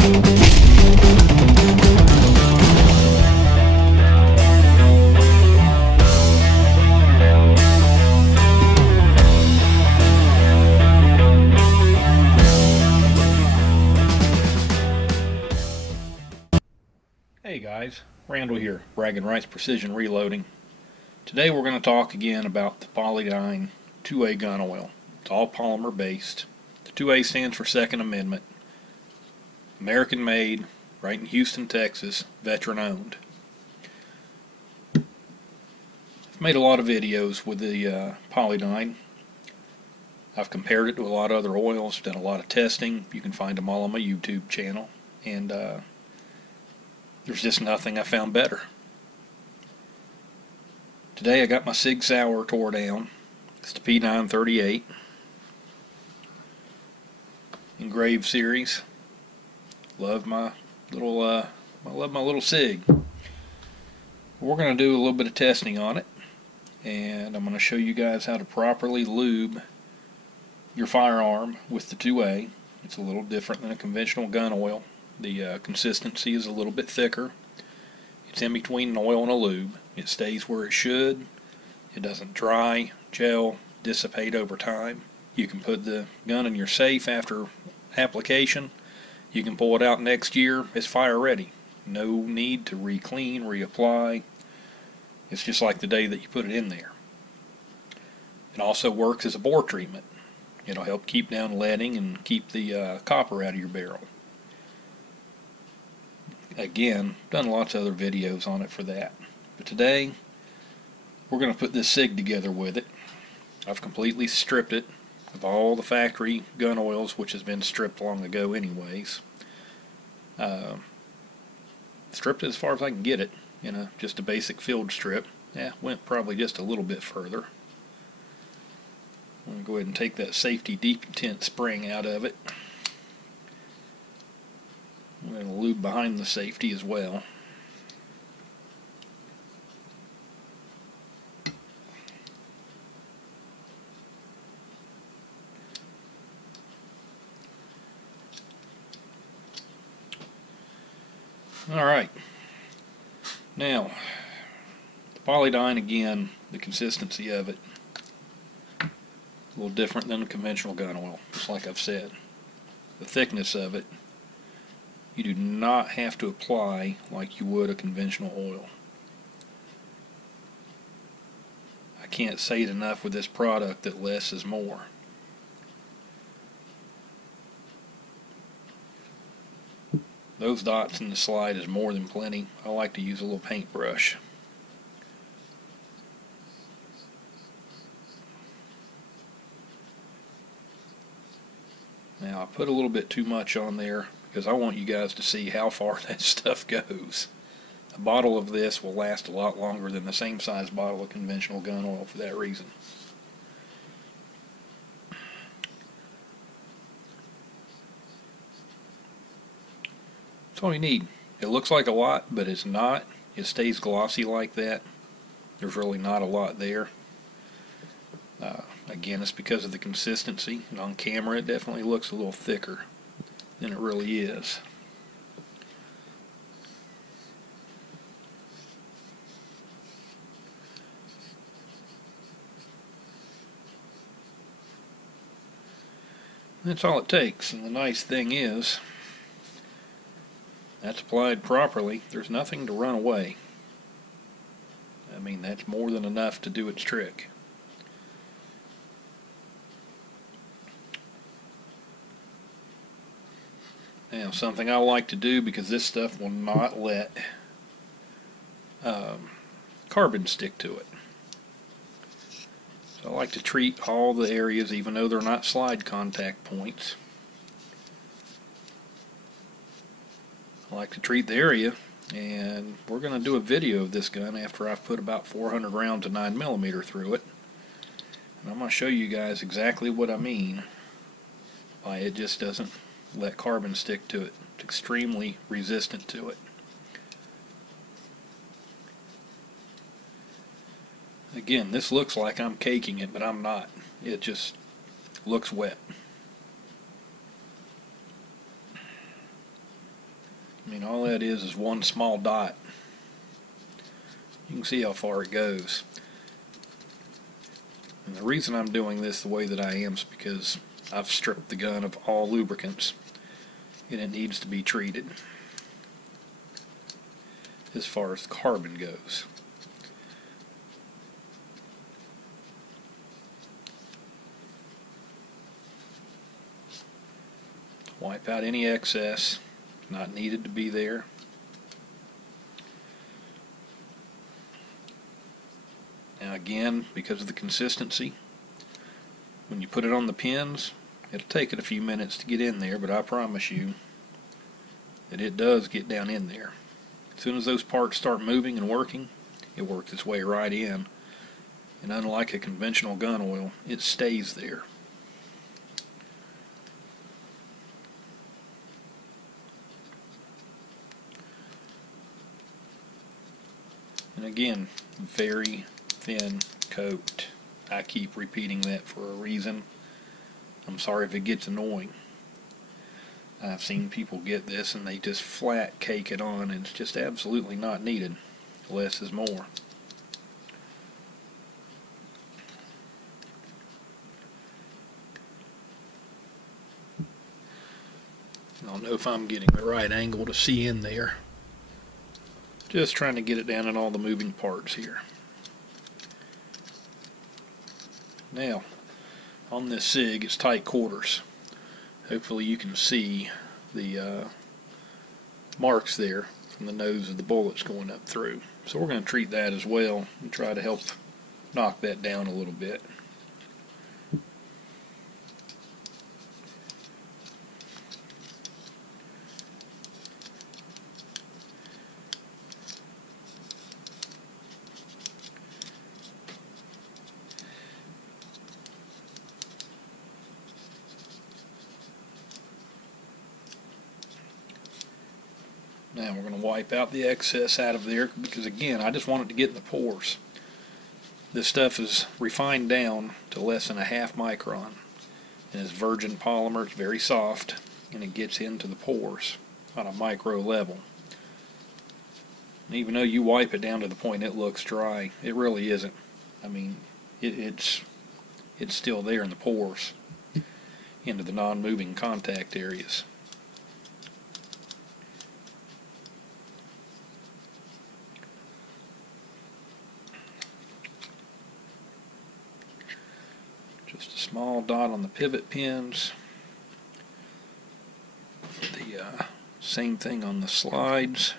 Hey guys, Randall here, Bragging Rights Precision Reloading. Today we're going to talk again about the Polydyne 2A gun oil. It's all polymer based. The 2A stands for Second Amendment. American made, right in Houston, Texas, veteran owned. I've made a lot of videos with the Polydyne. I've compared it to a lot of other oils, done a lot of testing. You can find them all on my YouTube channel. And there's just nothing I found better. Today I got my Sig Sauer tore down. It's the P938 engraved series. Love my little Sig. We're going to do a little bit of testing on it, and I'm going to show you guys how to properly lube your firearm with the 2A. It's a little different than a conventional gun oil. The consistency is a little bit thicker. It's in between an oil and a lube. It stays where it should. It doesn't dry, gel, dissipate over time. You can put the gun in your safe after application. You can pull it out next year. It's fire ready. No need to re-clean, reapply. It's just like the day that you put it in there. It also works as a bore treatment. It'll help keep down leading and keep the copper out of your barrel. Again, done lots of other videos on it for that. But today, we're going to put this Sig together with it. I've completely stripped it of all the factory gun oils, which has been stripped long ago anyways. Stripped it as far as I can get it, just a basic field strip. Yeah, went probably just a little bit further. I'm going to go ahead and take that safety detent spring out of it. I'm going to lube behind the safety as well. Alright, now the Polydyne, again, the consistency of it, a little different than a conventional gun oil, just like I've said. The thickness of it, you do not have to apply like you would a conventional oil. I can't say it enough with this product that less is more. Those dots in the slide is more than plenty. I like to use a little paintbrush. Now I put a little bit too much on there because I want you guys to see how far that stuff goes. A bottle of this will last a lot longer than the same size bottle of conventional gun oil for that reason. That's all you need. It looks like a lot, but it's not. It stays glossy like that. There's really not a lot there. Again, it's because of the consistency. And on camera it definitely looks a little thicker than it really is. That's all it takes, and the nice thing is that's applied properly. There's nothing to run away. I mean, that's more than enough to do its trick. Now, something I like to do, because this stuff will not let carbon stick to it. So I like to treat all the areas, even though they're not slide contact points. I like to treat the area, and we're going to do a video of this gun after I've put about 400 rounds of 9mm through it. And I'm going to show you guys exactly what I mean by it just doesn't let carbon stick to it. It's extremely resistant to it. Again, this looks like I'm caking it, but I'm not. It just looks wet. I mean, all that is one small dot. You can see how far it goes. And the reason I'm doing this the way that I am is because I've stripped the gun of all lubricants and it needs to be treated as far as the carbon goes. Wipe out any excess not needed to be there. Now again, because of the consistency, when you put it on the pins, it'll take it a few minutes to get in there, but I promise you that it does get down in there. As soon as those parts start moving and working, it works its way right in. And unlike a conventional gun oil, it stays there. And again, very thin coat. I keep repeating that for a reason. I'm sorry if it gets annoying. I've seen people get this and they just flat cake it on, and it's just absolutely not needed. Less is more. I don't know if I'm getting the right angle to see in there. Just trying to get it down in all the moving parts here. Now, on this Sig, it's tight quarters. Hopefully you can see the marks there from the nose of the bullets going up through. So we're going to treat that as well and try to help knock that down a little bit. Now we're going to wipe out the excess out of there because, again, I just want it to get in the pores. This stuff is refined down to less than a half micron, and it's virgin polymer. It's very soft, and it gets into the pores on a micro level. And even though you wipe it down to the point it looks dry, it really isn't. I mean, it's still there in the pores, into the non-moving contact areas. Just a small dot on the pivot pins. The same thing on the slides,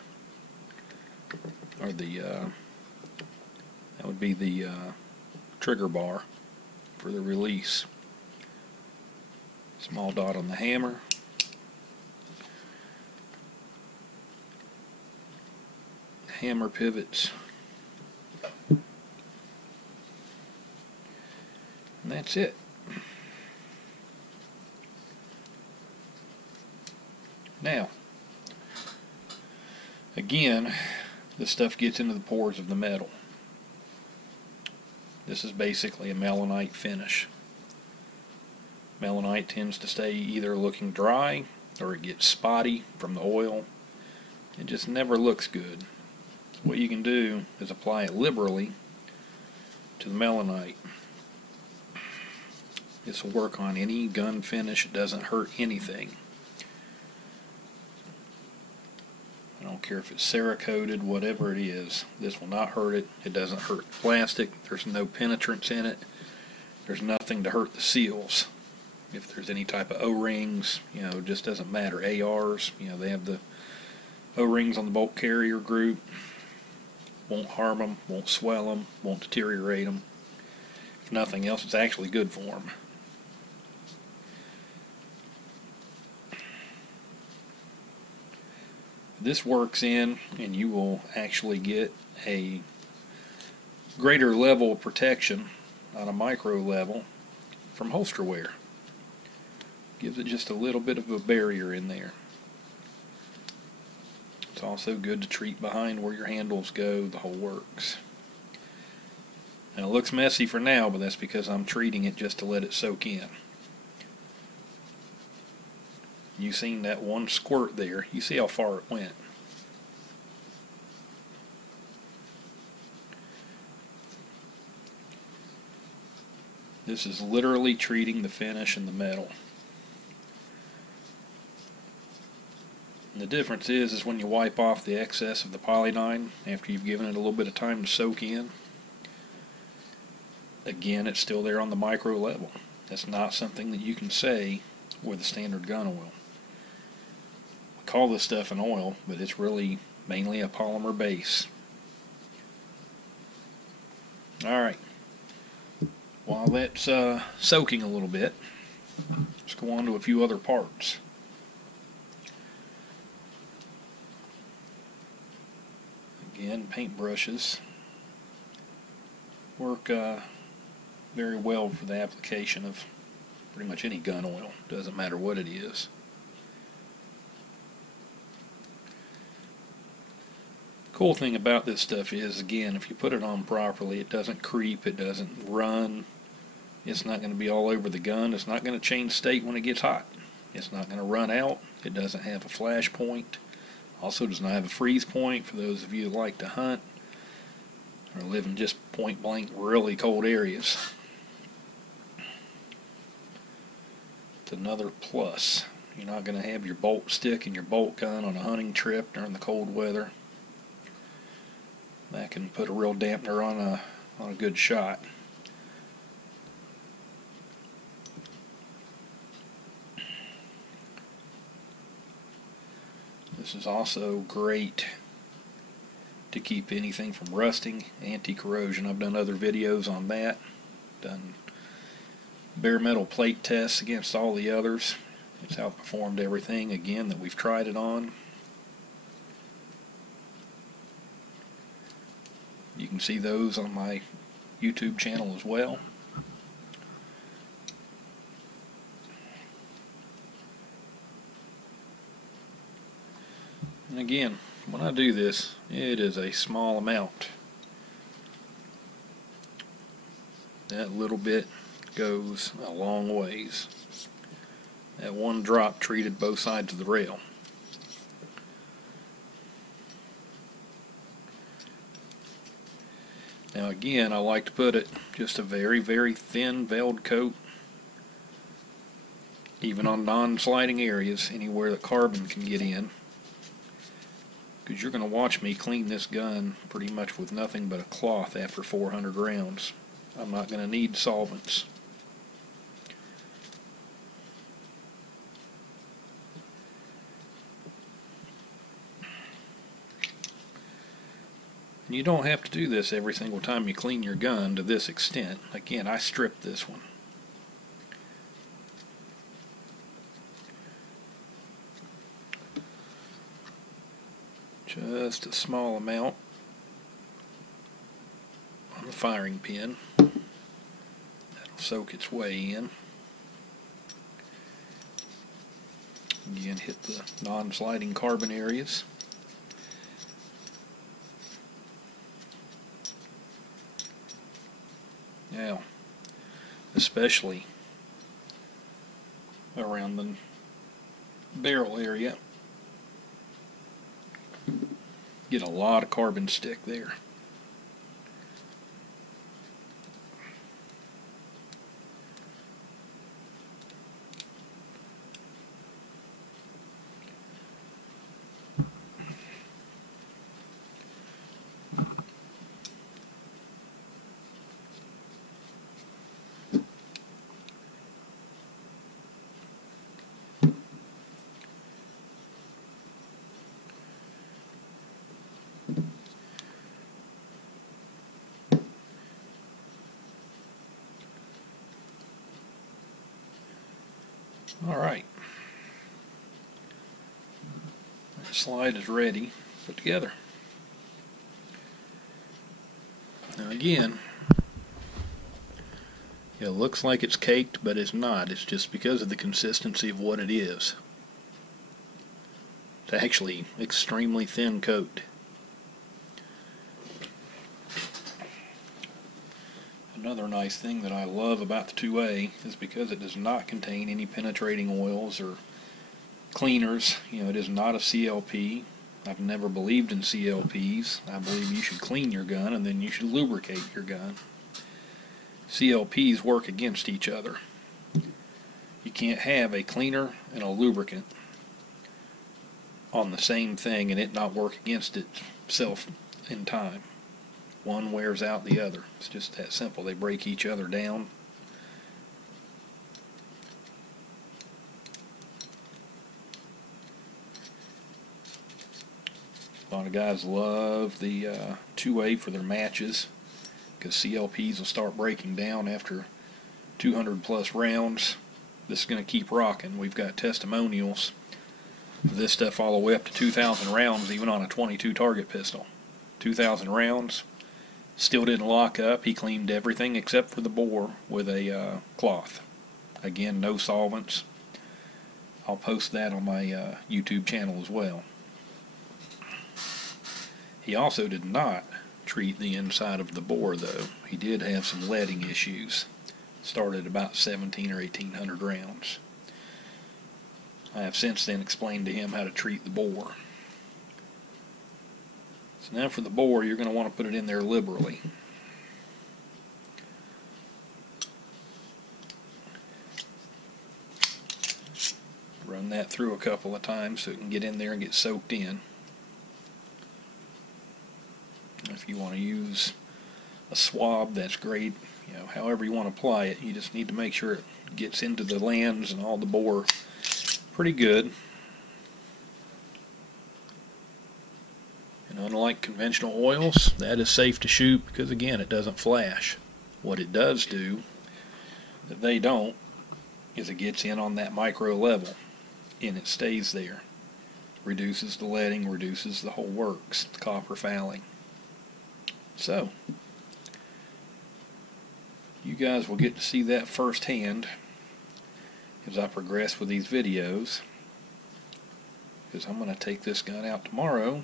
or the that would be the trigger bar for the release. Small dot on the hammer. Hammer pivots. And that's it. Now, again, this stuff gets into the pores of the metal. This is basically a melanite finish. Melanite tends to stay either looking dry or it gets spotty from the oil. It just never looks good. What you can do is apply it liberally to the melanite. This will work on any gun finish. It doesn't hurt anything. I don't care if it's Cerakoted, whatever it is. This will not hurt it. It doesn't hurt the plastic. There's no penetrants in it. There's nothing to hurt the seals. If there's any type of O-rings, it just doesn't matter. ARs, they have the O-rings on the bolt carrier group. Won't harm them, won't swell them, won't deteriorate them. If nothing else, it's actually good for them. This works in, and you will actually get a greater level of protection on a micro level from holster wear. Gives it just a little bit of a barrier in there. It's also good to treat behind where your handles go, the whole works. Now it looks messy for now, but that's because I'm treating it just to let it soak in. You seen that one squirt there. You see how far it went. This is literally treating the finish and the metal. And the difference is when you wipe off the excess of the polydyne after you've given it a little bit of time to soak in, again, it's still there on the micro level. That's not something that you can say with a standard gun oil. We call this stuff an oil, but it's really mainly a polymer base. Alright, while that's soaking a little bit, let's go on to a few other parts. Again, paintbrushes work very well for the application of pretty much any gun oil. Doesn't matter what it is. Cool thing about this stuff is, again, if you put it on properly, it doesn't creep, it doesn't run, it's not going to be all over the gun, it's not going to change state when it gets hot, it's not going to run out, it doesn't have a flash point, also does not have a freeze point for those of you that like to hunt or live in just point blank really cold areas. It's another plus. You're not going to have your bolt stick in your bolt gun on a hunting trip during the cold weather. That can put a real dampener on a good shot. This is also great to keep anything from rusting, anti-corrosion. I've done other videos on that. Done bare metal plate tests against all the others. It's outperformed everything, again, that we've tried it on. You can see those on my YouTube channel as well. And again, when I do this, it is a small amount. That little bit goes a long ways. That one drop treated both sides of the rail. Now again, I like to put it just a very, very thin veiled coat, even on non-sliding areas, anywhere that carbon can get in, because you're going to watch me clean this gun pretty much with nothing but a cloth after 400 rounds. I'm not going to need solvents. You don't have to do this every single time you clean your gun to this extent. Again, I stripped this one. Just a small amount on the firing pin. That'll soak its way in. Again, hit the non-sliding carbon areas. Now, especially around the barrel area, get a lot of carbon stick there. Alright, that slide is ready, put together. Now again, it looks like it's caked, but it's not. It's just because of the consistency of what it is. It's actually extremely thin coat. Another nice thing that I love about the 2A is because it does not contain any penetrating oils or cleaners. You know, it is not a CLP. I've never believed in CLPs. I believe you should clean your gun and then you should lubricate your gun. CLPs work against each other. You can't have a cleaner and a lubricant on the same thing and it not work against itself in time. One wears out the other. It's just that simple. They break each other down. A lot of guys love the 2A for their matches because CLPs will start breaking down after 200 plus rounds. This is going to keep rocking. We've got testimonials for this stuff all the way up to 2,000 rounds, even on a 22 target pistol. 2,000 rounds, still didn't lock up. He cleaned everything except for the bore with a cloth. Again, no solvents. I'll post that on my YouTube channel as well. He also did not treat the inside of the bore, though. He did have some leading issues. Started about 17 or 1800 rounds. I have since then explained to him how to treat the bore. So now for the bore, you're going to want to put it in there liberally. Run that through a couple of times so it can get in there and get soaked in. If you want to use a swab, that's great. You know, however you want to apply it, you just need to make sure it gets into the lands and all the bore pretty good. And unlike conventional oils, that is safe to shoot because, again, it doesn't flash. What it does do, that they don't, is it gets in on that micro level and it stays there. Reduces the leading, reduces the whole works, the copper fouling. So, you guys will get to see that firsthand as I progress with these videos, because I'm going to take this gun out tomorrow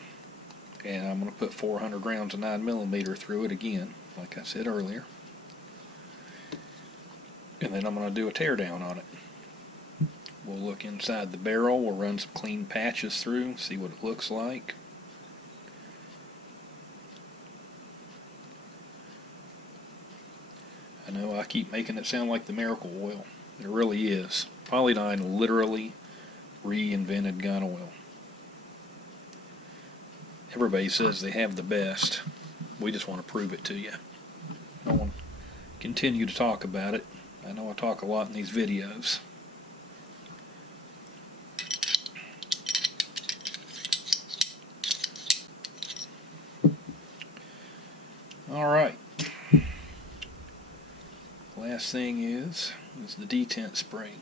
and I'm going to put 400 rounds of 9mm through it again, like I said earlier, and then I'm going to do a teardown on it. We'll look inside the barrel, we'll run some clean patches through, see what it looks like. I know I keep making it sound like the miracle oil. It really is. Polydyne literally reinvented gun oil. Everybody says they have the best. We just want to prove it to you. I don't want to continue to talk about it. I know I talk a lot in these videos. Alright. Last thing is the detent spring.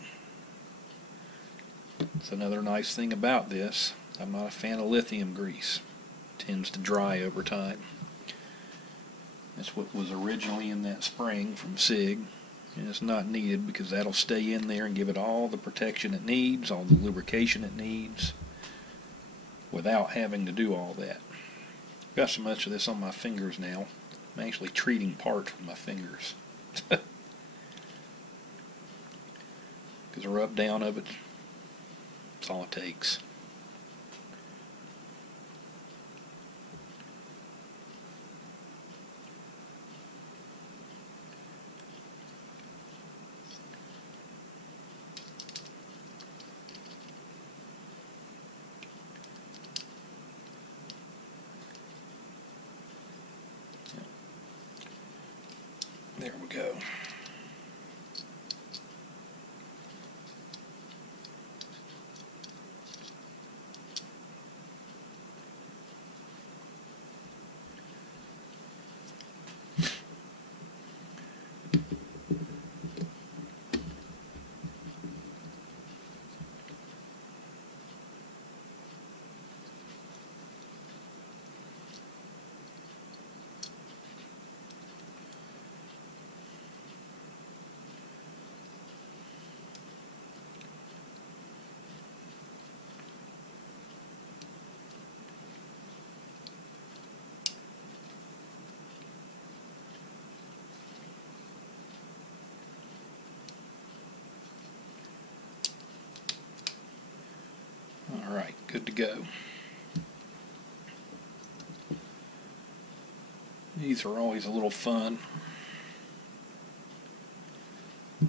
It's another nice thing about this. I'm not a fan of lithium grease. It tends to dry over time. That's what was originally in that spring from Sig, and it's not needed because that'll stay in there and give it all the protection it needs, all the lubrication it needs, without having to do all that. I've got so much of this on my fingers now, I'm actually treating parts with my fingers. Because a rub down of it, that's all it takes. There we go. good to go. These are always a little fun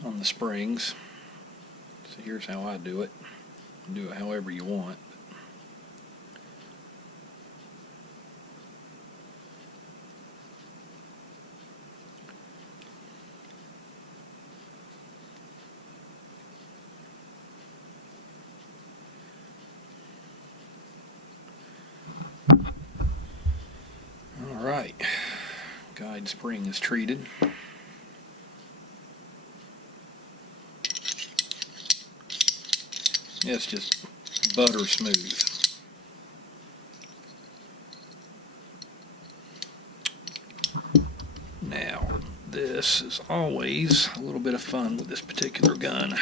on the springs. So here's how I do it. Do it however you want. Alright, guide spring is treated. It's just butter smooth. Now, this is always a little bit of fun with this particular gun.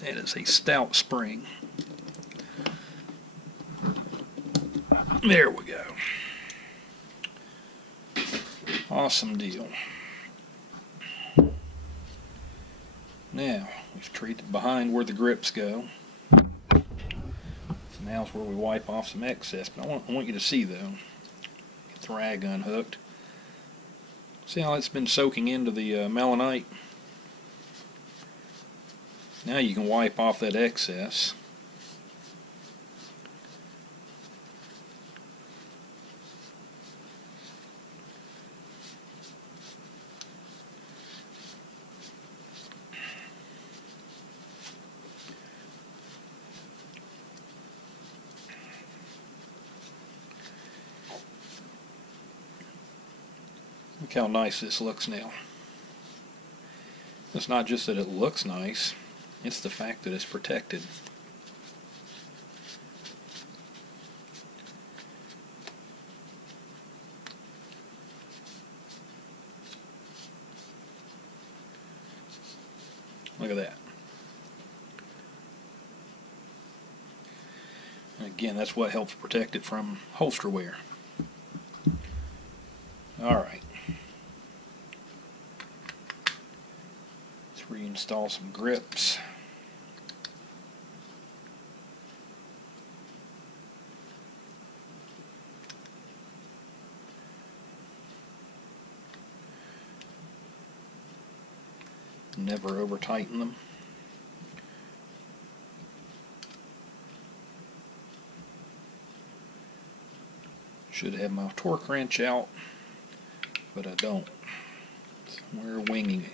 That is a stout spring. There we go. Awesome deal. Now, we've treated behind where the grips go. So now is where we wipe off some excess. But I want you to see though, get the rag unhooked. See how it's been soaking into the melinite? Now you can wipe off that excess. Look how nice this looks now. It's not just that it looks nice, it's the fact that it's protected. Look at that. And again, that's what helps protect it from holster wear. Alright. Let's reinstall some grips. Never over tighten them. Should have my torque wrench out, but I don't. So we're winging it.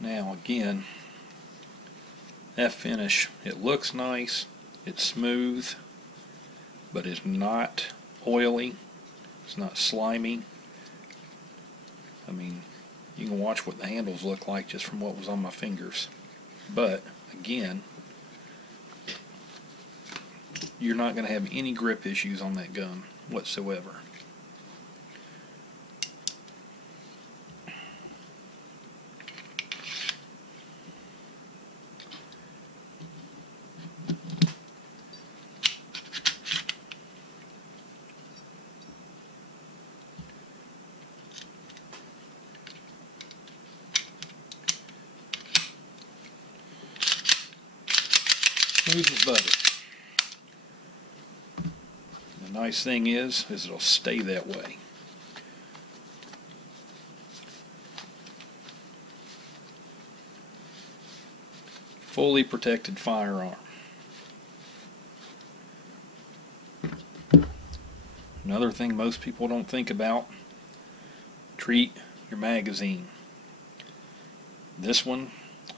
Now again, that finish, it looks nice, it's smooth, but it's not oily, it's not slimy. I mean, you can watch what the handles look like just from what was on my fingers. But again, you're not going to have any grip issues on that gun whatsoever. Smooth as butter. The nice thing is it'll stay that way. Fully protected firearm. Another thing most people don't think about, treat your magazine. This one,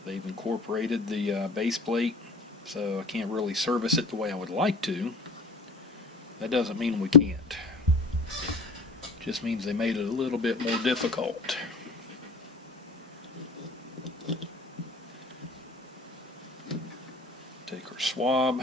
they've incorporated the base plate, so I can't really service it the way I would like to. That doesn't mean we can't. Just means they made it a little bit more difficult. Take our swab.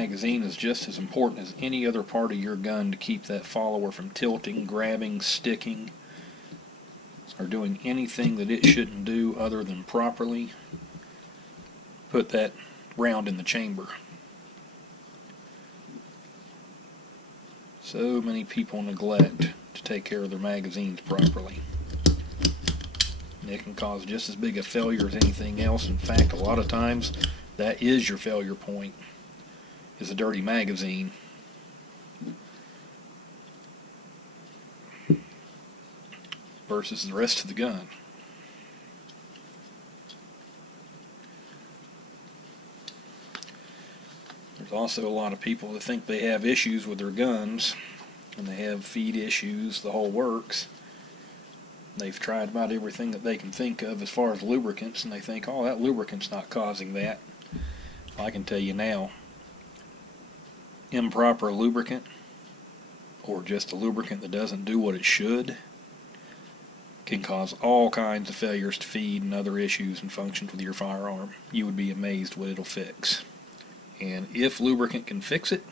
magazine is just as important as any other part of your gun to keep that follower from tilting, grabbing, sticking, or doing anything that it shouldn't do other than properly put that round in the chamber. So many people neglect to take care of their magazines properly. And it can cause just as big a failure as anything else. In fact, a lot of times that is your failure point, is a dirty magazine. Versus the rest of the gun. There's also a lot of people that think they have issues with their guns, and they have feed issues, the whole works. They've tried about everything that they can think of as far as lubricants, and they think, oh, that lubricant's not causing that. Well, I can tell you now, improper lubricant, or just a lubricant that doesn't do what it should, can cause all kinds of failures to feed and other issues and functions with your firearm. You would be amazed what it'll fix. And if lubricant can fix it,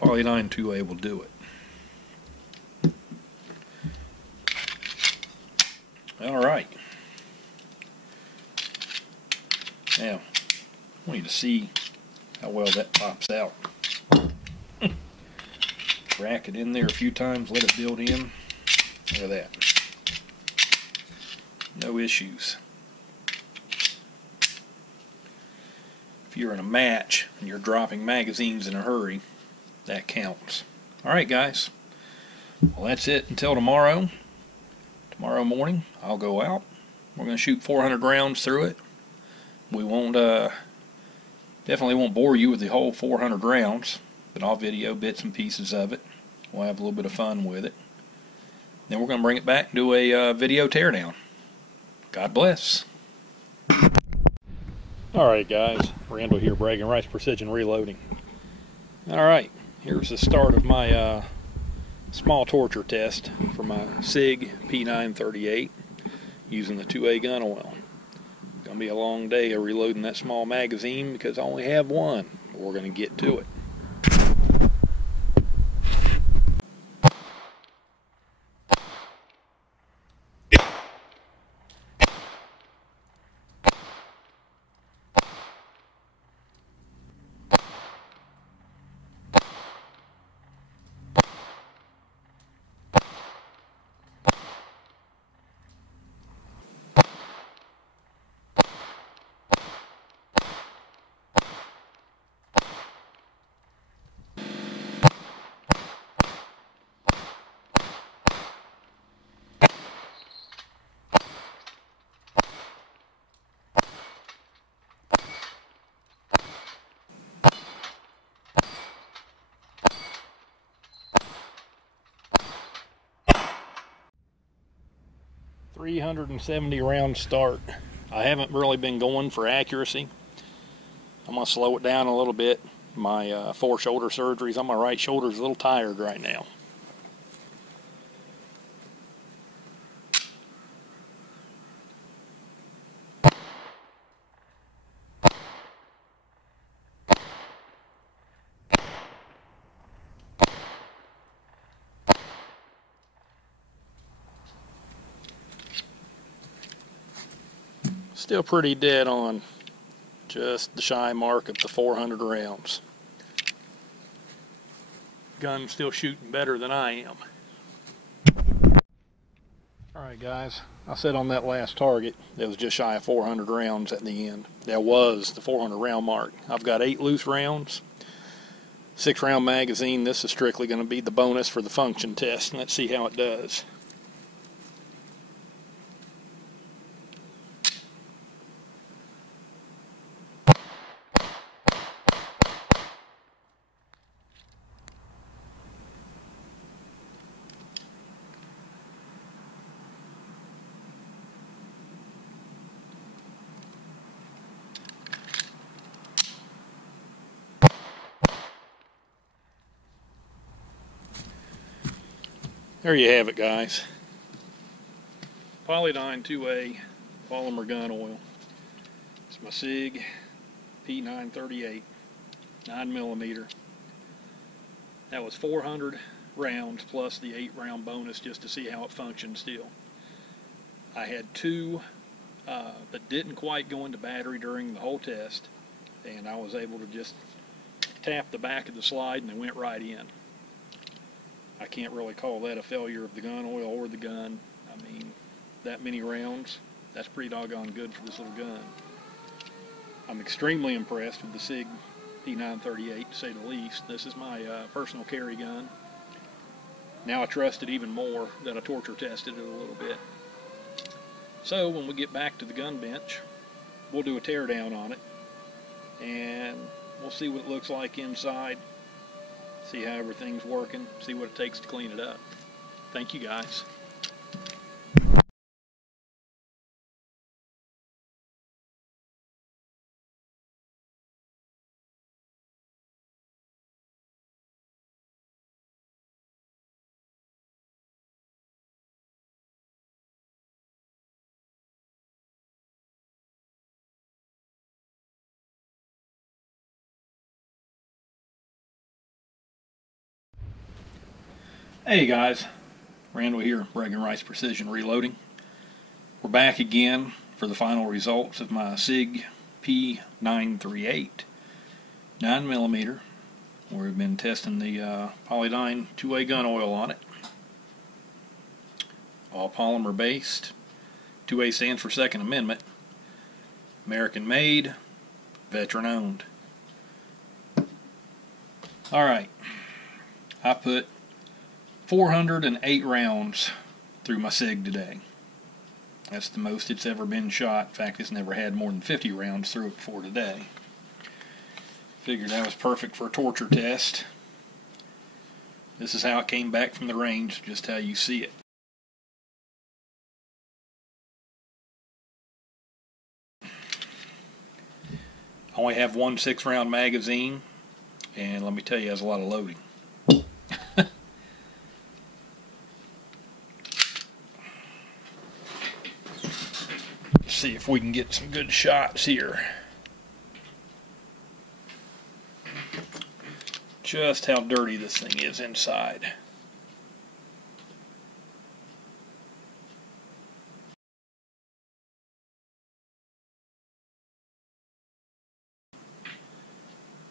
polyethylene 2A will do it. Alright. Now, I want you to see how well that pops out. Rack it in there a few times, let it build in. Look at that. No issues. If you're in a match and you're dropping magazines in a hurry, that counts. Alright guys, well that's it until tomorrow. Tomorrow morning I'll go out. We're going to shoot 400 rounds through it. We won't, definitely won't bore you with the whole 400 rounds, but I'll video bits and pieces of it. We'll have a little bit of fun with it. Then we're going to bring it back and do a video teardown. God bless. Alright guys, Randall here, Bragging Rights Precision Reloading. Alright, here's the start of my small torture test for my Sig P938 using the 2A gun oil. It's going to be a long day of reloading that small magazine because I only have one, but we're going to get to it. 370 round start. I haven't really been going for accuracy. I'm going to slow it down a little bit. My 4 shoulder surgeries on my right shoulder is a little tired right now. Still pretty dead on, just the shy mark of the 400 rounds. Gun's still shooting better than I am. Alright guys, I said on that last target that was just shy of 400 rounds at the end. That was the 400 round mark. I've got 8 loose rounds, 6 round magazine. This is strictly going to be the bonus for the function test. Let's see how it does. There you have it, guys. Polyethylene 2A polymer gun oil. It's my Sig P938. 9mm. That was 400 rounds plus the 8-round bonus just to see how it functioned still. I had two that didn't quite go into battery during the whole test, and I was able to just tap the back of the slide and they went right in. I can't really call that a failure of the gun oil or the gun. I mean, that many rounds, that's pretty doggone good for this little gun. I'm extremely impressed with the Sig P938, to say the least. This is my personal carry gun. Now I trust it even more that I torture tested it a little bit. So when we get back to the gun bench, we'll do a tear down on it, and we'll see what it looks like inside, see how everything's working, see what it takes to clean it up. Thank you guys. Hey guys, Randall here, Bragging Rights Precision Reloading. We're back again for the final results of my Sig P938 9mm. We've been testing the Polydyne 2A gun oil on it. All polymer based. 2A stands for Second Amendment. American made, veteran owned. Alright, I put 408 rounds through my Sig today. That's the most it's ever been shot. In fact, it's never had more than 50 rounds through it before today. Figured that was perfect for a torture test. This is how it came back from the range, just how you see it. I only have one 6-round magazine, and let me tell you, it has a lot of loading. See if we can get some good shots here. Just how dirty this thing is inside.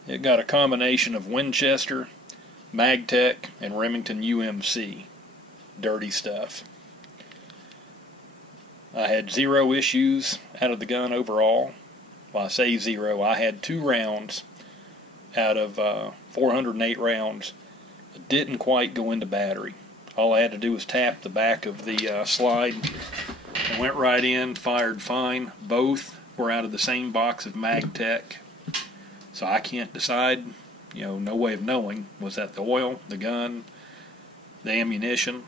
It got a combination of Winchester, mil-tec, and Remington UMC. Dirty stuff. I had 0 issues out of the gun overall. Well, I say 0. I had 2 rounds out of 408 rounds that didn't quite go into battery. All I had to do was tap the back of the slide and went right in, fired fine. Both were out of the same box of mil-tec. So I can't decide, no way of knowing, was that the oil, the gun, the ammunition.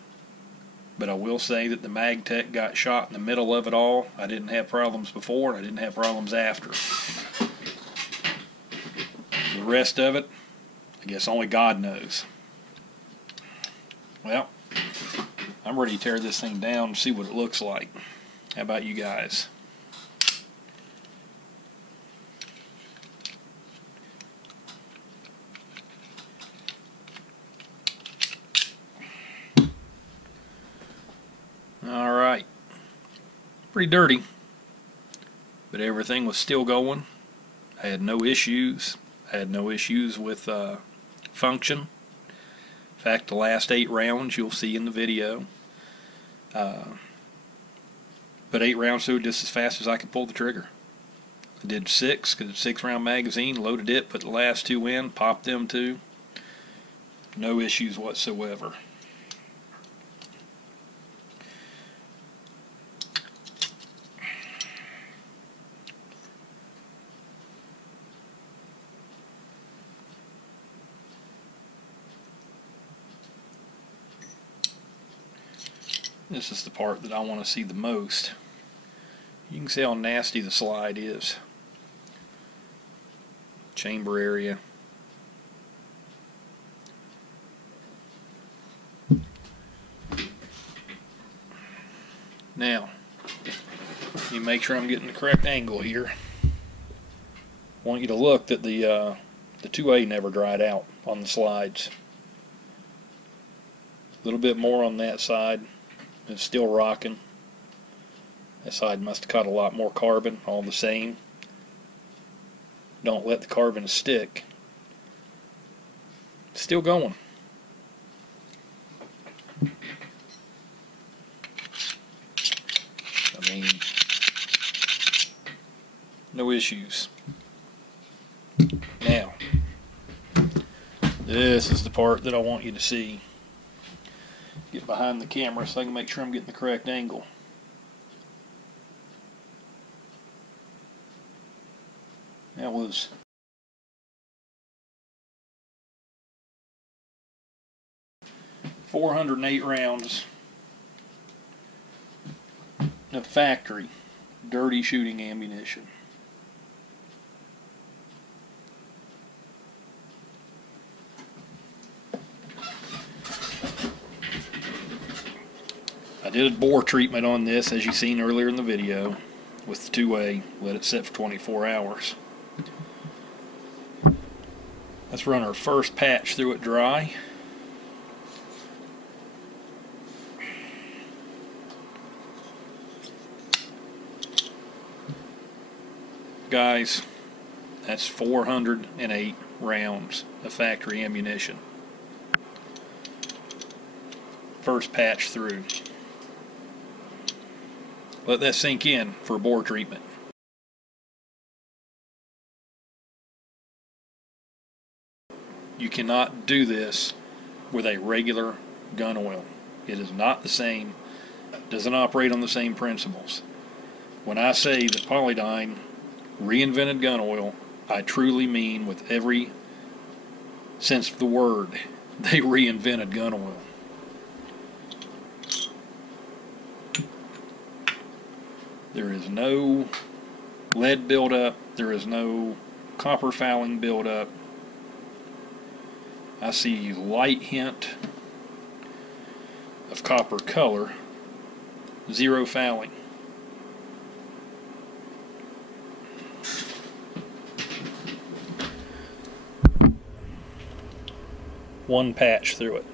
But I will say that the mil-tec got shot in the middle of it all. I didn't have problems before, I didn't have problems after. The rest of it, I guess only God knows. Well, I'm ready to tear this thing down and see what it looks like. How about you guys? Alright, pretty dirty, but everything was still going. I had no issues. I had no issues with function. In fact, the last 8 rounds you'll see in the video. But 8 rounds through just as fast as I could pull the trigger. I did 6 because it's a 6-round magazine, loaded it, put the last 2 in, popped them 2. No issues whatsoever. This is the part that I want to see the most. You can see how nasty the slide is. Chamber area. Now, you make sure I'm getting the correct angle here. I want you to look that the the 2A never dried out on the slides. A little bit more on that side. It's still rocking. That side must have caught a lot more carbon, all the same. Don't let the carbon stick. It's still going. I mean, no issues. Now, this is the part that I want you to see. Get behind the camera so I can make sure I'm getting the correct angle. That was .408 rounds of factory dirty shooting ammunition. I did a bore treatment on this, as you seen earlier in the video, with the 2A. Let it sit for 24 hours. Let's run our first patch through it dry. Guys, that's 408 rounds of factory ammunition. First patch through. Let that sink in for bore treatment. You cannot do this with a regular gun oil. It is not the same. Doesn't operate on the same principles. When I say that Polydyne reinvented gun oil, I truly mean with every sense of the word. They reinvented gun oil. There is no lead buildup. There is no copper fouling buildup. I see a light hint of copper color. Zero fouling. One patch through it.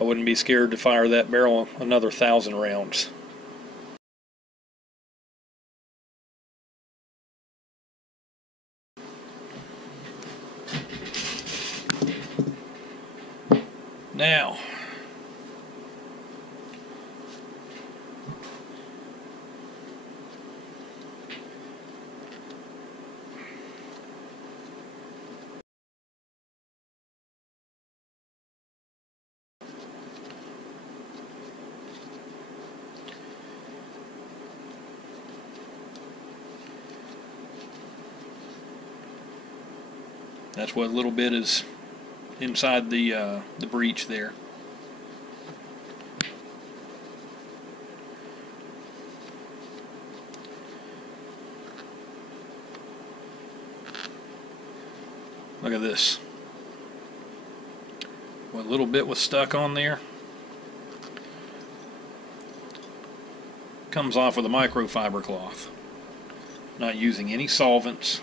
I wouldn't be scared to fire that barrel another 1,000 rounds. Now, that's what a little bit is inside the breech there. Look at this. What little bit was stuck on there comes off with a microfiber cloth. Not using any solvents.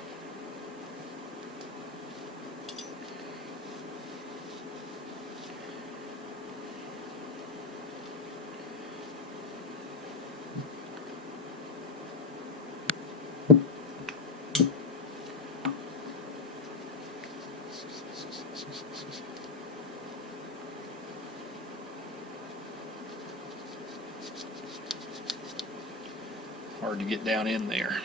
Hard to get down in there.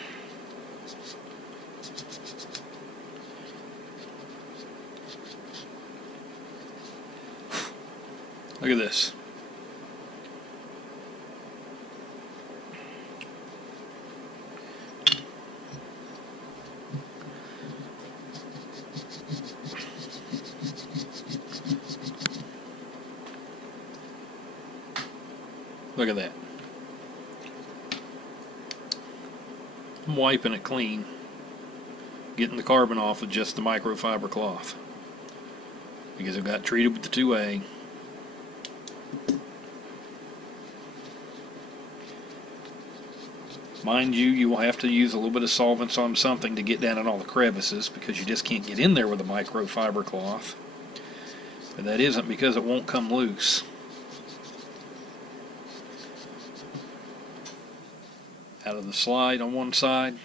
Look at this. Look at that. I'm wiping it clean, getting the carbon off with just the microfiber cloth because it got treated with the 2A. Mind you, you will have to use a little bit of solvents on something to get down in all the crevices, because you just can't get in there with a microfiber cloth. But that isn't because it won't come loose. Out of the slide on one side.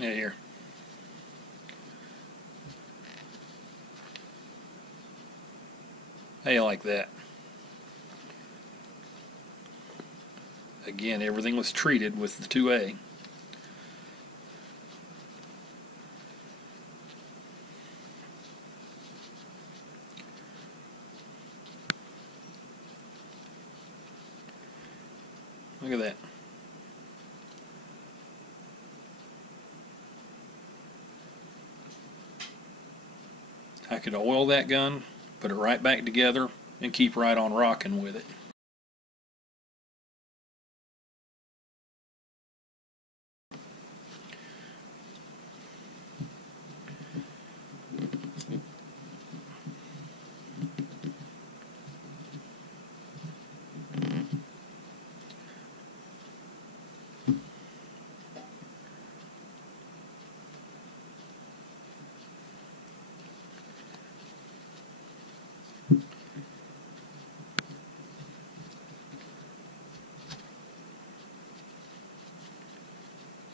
Yeah, here. How you like that? Again, everything was treated with the 2A. Look at that. I could oil that gun, put it right back together, and keep right on rocking with it.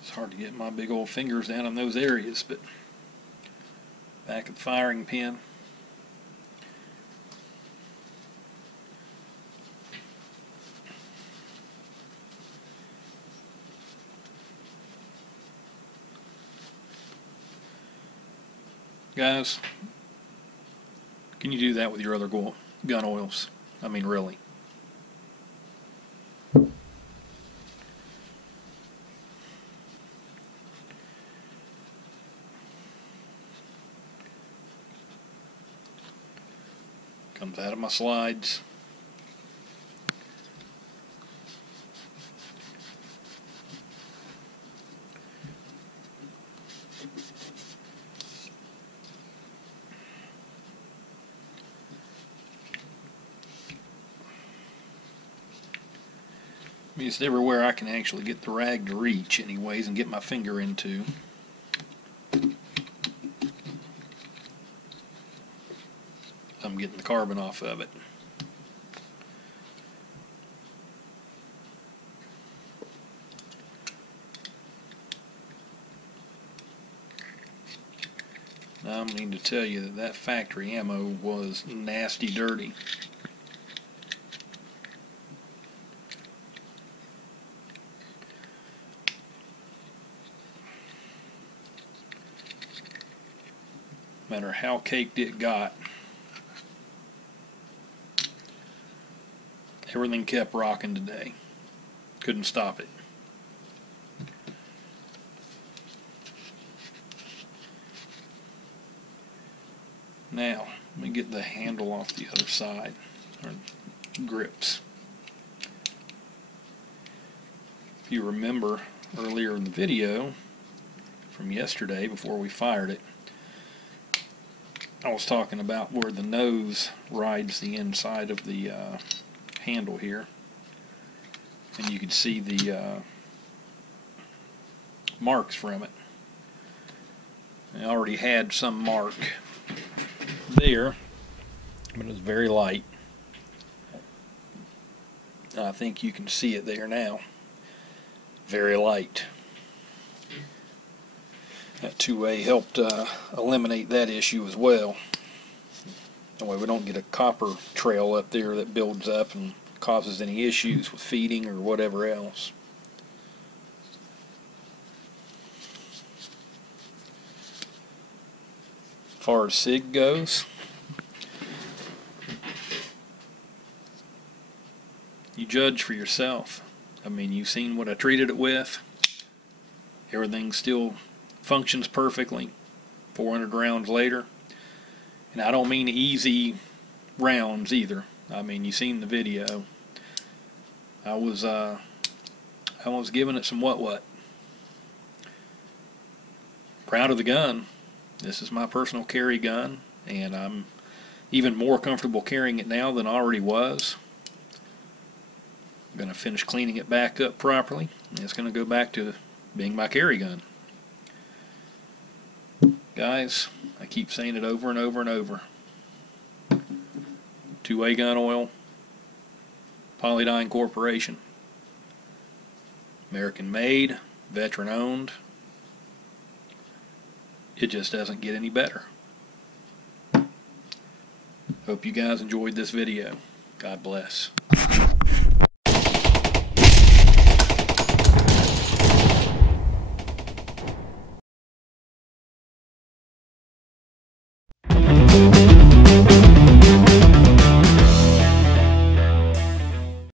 It's hard to get my big old fingers down in those areas, but back at the firing pin. Guys, can you do that with your other gun oils? I mean, really. Comes out of my slides. I mean, it's everywhere I can actually get the rag to reach anyways and get my finger into. I'm getting the carbon off of it. Now I need to tell you that that factory ammo was nasty dirty. No matter how caked it got, everything kept rocking today. Couldn't stop it. Now, let me get the handle off the other side, or grips. If you remember earlier in the video from yesterday before we fired it, I was talking about where the nose rides the inside of the handle here, and you could see the marks from it. I already had some mark there, but it's very light. I think you can see it there now. Very light. That 2A helped eliminate that issue as well. That way we don't get a copper trail up there that builds up and causes any issues with feeding or whatever else. As far as Sig goes, you judge for yourself. I mean, you've seen what I treated it with. Everything still functions perfectly 400 rounds later. And I don't mean easy rounds either. I mean, you seen the video. I was giving it some what. Proud of the gun. This is my personal carry gun, and I'm even more comfortable carrying it now than I already was. I'm going to finish cleaning it back up properly, and it's going to go back to being my carry gun. Guys, I keep saying it over and over and over. 2A gun oil, Polydyne Corporation. American made, veteran owned. It just doesn't get any better. Hope you guys enjoyed this video. God bless.